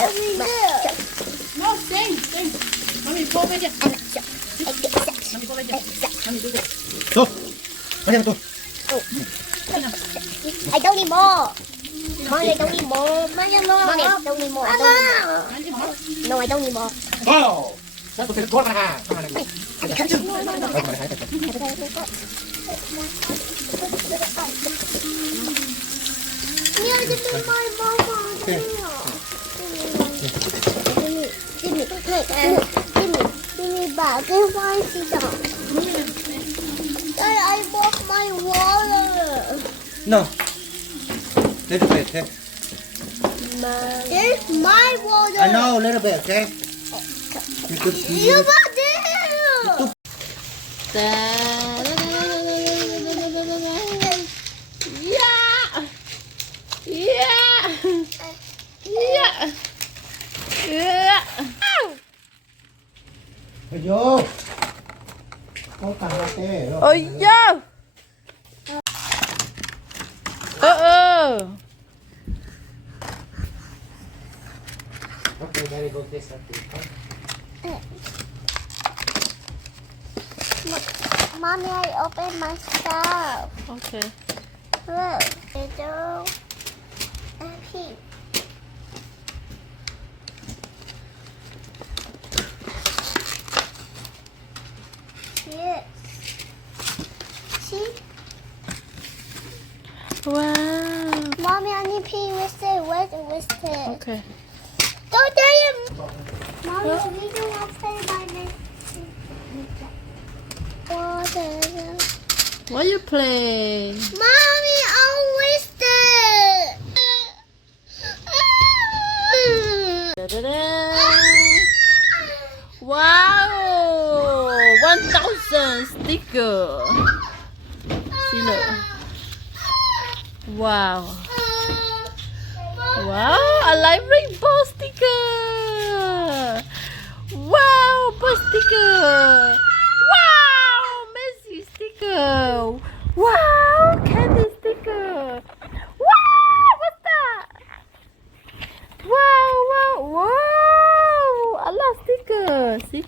No, sing. Mommy, pull with you. Mommy, pull with you. Mommy, do this. 또. 빨리 또. I don't need more. Mommy, I don't need more. Mommy, I don't need more. No, I don't need more. 와우. 자, 또 계속 돌아가. Yeah, this is my mama. Okay. Give me back. Give my sister. I want my water. No. Little bit, okay? It's my water. I know, a little bit, okay? You could You got it. vô. Có cần ra tê rồi. Ôi da. Okay, there you go. This Mommy, I opened my stuff. Okay. Look, little and pink. Yes. See? Wow. Mommy, I need pink with it. Where's the with it? Okay. Don't tell him. Mommy, we don't want to play my name. Water. What you play? Mommy, I'll waste it. Wow. 1,000 sticker. See look. Wow. Wow, I like rainbow sticker. Wow, bird sticker. Wow, Messi sticker. Wow, candy sticker. Wow, what's that? Wow. I love stickers. See?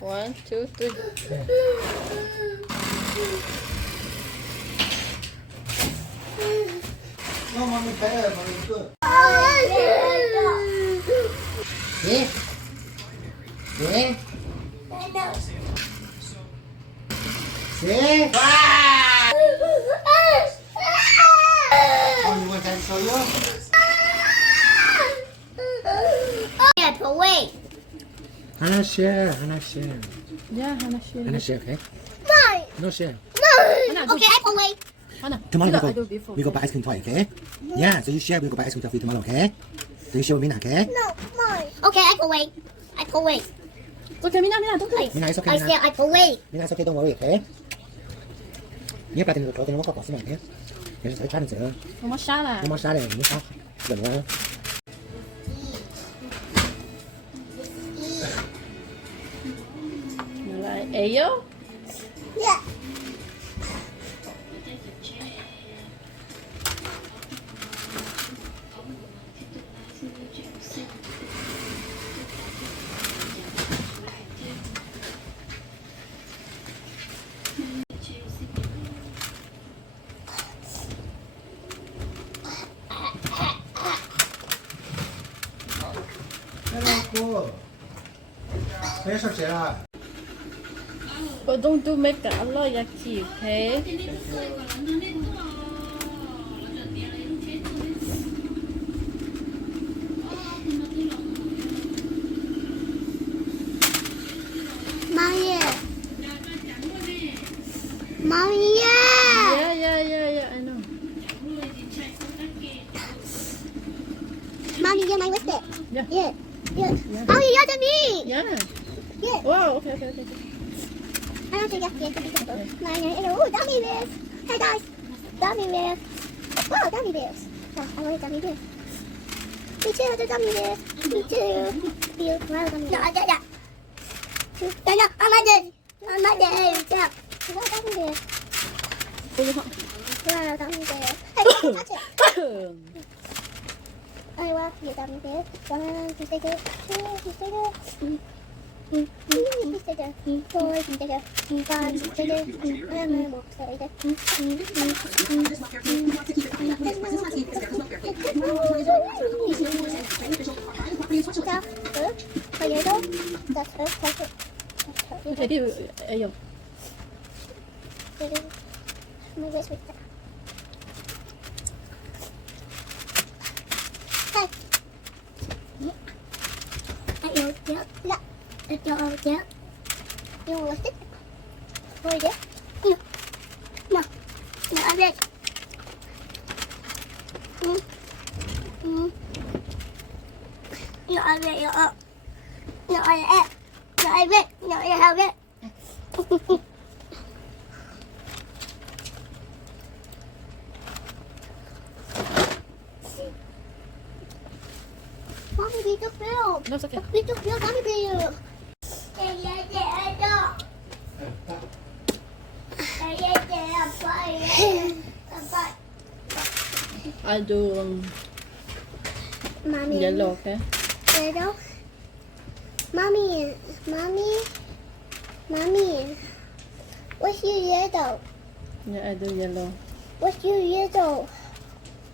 One, two, three. No, mommy, better, mommy, good. See? See? See? Wow! Oh, you want that to show you? Yeah, but wait. 하나 share. Yeah, Hannah, 하나 share, okay? No. No share. Hannah, Okay, I can wait. Hannah, Tomorrow I do before. we go buy ice cream toy, okay? Yeah, so you share, we go buy ice cream toy for you tomorrow, okay? So you share with Mina, okay? No, mine. Okay, I can wait. Okay, Mina, don't play. Mina, it's okay, I Mina. said I can wait. Mina, it's okay, don't worry, okay? Nhớ bà tình được nó có xí mà nhé. Nhớ sẽ trả được sự. Không có sao là. Nhưng mà sao đây nhớ sao? Đừng có. Lại Ayo. Yeah. Hello, mấy sắp xếp à? But don't do makeup a lot, Yaki, okay? Mommy, yeah. Yeah, I know. Mommy, yeah, my lipstick. Yeah. Yeah. Mommy, you're the me. Yeah. Yeah. Wow, okay. don't think that's oh, dummy bears. Hey guys, dummy bears. Wow, dummy bears. Oh, I want dummy bears. Me too, the dummy bears. Me too. Wow, dummy bears. No, I'm not dead. I'm not dead. Yeah. Wow, dummy bears. Wow, dummy bears. Hey, touch it. I want you, dummy bears. 1, 2, 3, 2, 3, 2. Thế thì dùng You want it? Hold it. No, I bet. No, I bet. No, I bet. No, I have it. Mommy, we took film. That's okay. We took film. Mommy, video. I do Mommy. yellow, okay? Yellow. Mommy. What's your yellow? Yeah, I do yellow. What's your yellow?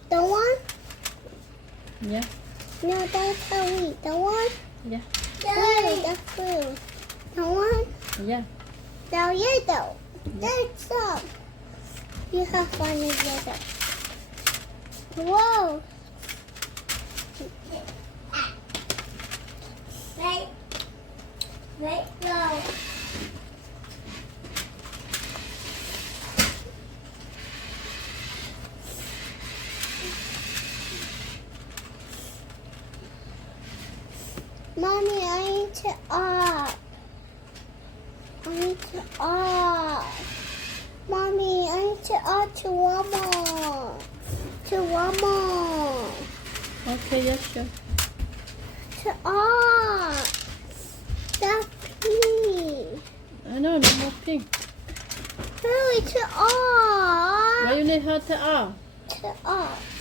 The one? Yeah, No, don't tell me. The one? yeah, Blue. That's blue. The one? yeah. The yellow. That's up. You have fun with yellow. Whoa. Wait, go. Mommy, I need to off. Mommy, I need to off to Walmart. Okay, yeah, sure. To off. That's me. I know, no more pink. Hurry to off. Why you need her to off? To off.